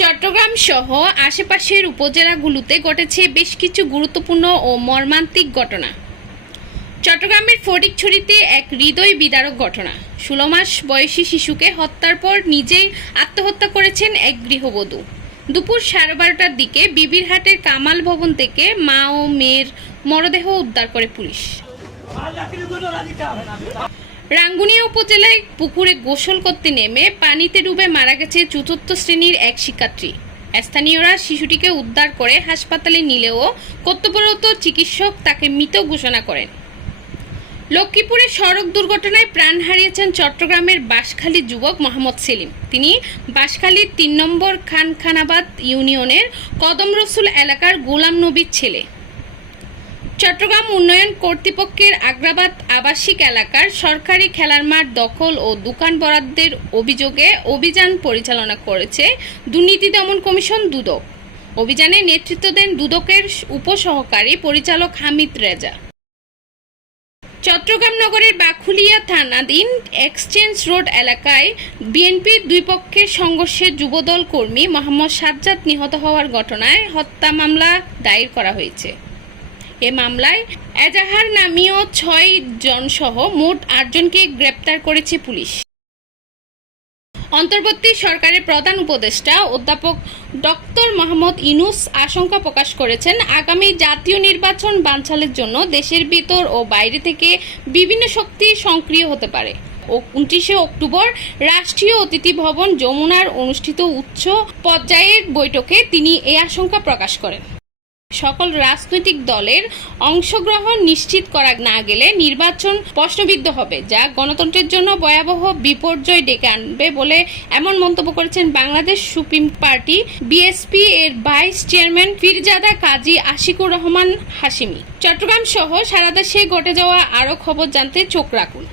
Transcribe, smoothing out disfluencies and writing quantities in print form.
চট্টগ্রাম সহ আশেপাশের উপজেলাগুলোতে ঘটেছে বেশ কিছু গুরুত্বপূর্ণ ও মর্মান্তিক ঘটনা। চট্টগ্রামের ফটিকছড়িতে এক হৃদয় বিদারক ঘটনা। 16 মাস বয়সী শিশুকে হত্যার পর নিজেই আত্মহত্যা করেছেন এক গৃহবধূ। দুপুর 12:30টার দিকে বিবিরহাটের কামাল ভবন থেকে মা ও মেয়ের মরদেহ উদ্ধার করে পুলিশ। রাঙ্গুনিয়া উপজেলায় পুকুরে গোসল করতে নেমে পানিতে ডুবে মারা গেছে 4র্থ শ্রেণীর এক শিক্ষার্থী। স্থানীয়রা শিশুটিকে উদ্ধার করে হাসপাতালে নিলেও কর্তব্যরত চিকিৎসক তাকে মৃত ঘোষণা করেন। লক্ষ্মীপুরে সড়ক দুর্ঘটনায় প্রাণ হারিয়েছেন চট্টগ্রামের বাঁশখালী যুবক মোহাম্মদ সেলিম। তিনি বাঁশখালীর 3 নম্বর খানখানাবাদ ইউনিয়নের কদম রসুল এলাকার গোলাম নবীর ছেলে। চট্টগ্রাম উন্নয়ন কর্তৃপক্ষের আগ্রাবাদ আবাসিক এলাকার সরকারি খেলার মাঠ দখল ও দোকান বরাদ্দের অভিযোগে অভিযান পরিচালনা করেছে দুর্নীতি দমন কমিশন দুদক। অভিযানে নেতৃত্ব দেন দুদকের উপসহকারী পরিচালক হামিদ রেজা। চট্টগ্রাম নগরের বাখুলিয়া থানাধীন এক্সচেঞ্জ রোড এলাকায় বিএনপির দুই পক্ষের সংঘর্ষে যুবদল কর্মী মোহাম্মদ সাজ্জাদ নিহত হওয়ার ঘটনায় হত্যা মামলা দায়ের করা হয়েছে। এ মামলায় এজাহার নামীয় 6 জনসহ মোট 8 জনকে গ্রেপ্তার করেছে পুলিশ। অন্তর্বর্তী সরকারের প্রধান উপদেষ্টা অধ্যাপক ডক্টর মোহাম্মদ ইউনূস আশঙ্কা প্রকাশ করেছেন, আগামী জাতীয় নির্বাচন বানচালের জন্য দেশের ভিতর ও বাইরে থেকে বিভিন্ন শক্তি সক্রিয় হতে পারে। 29 অক্টোবর রাষ্ট্রীয় অতিথি ভবন যমুনার অনুষ্ঠিত উচ্চ পর্যায়ের বৈঠকে তিনি এই আশঙ্কা প্রকাশ করেন। সকল রাজনৈতিক দলের অংশগ্রহণ নিশ্চিত করা না গেলে নির্বাচন প্রশ্নবিদ্ধ হবে, যা গণতন্ত্রের জন্য ভয়াবহ বিপর্যয় ডেকে আনবে বলে এমন মন্তব্য করেছেন বাংলাদেশ সুপ্রিম পার্টি বিএসপি এর ভাইস চেয়ারম্যান ফিরজাদা কাজী আশিকুর রহমান হাশিমি। চট্টগ্রাম সহ সারা দেশে ঘটে যাওয়া আরও খবর জানতে চোখ রাখুন।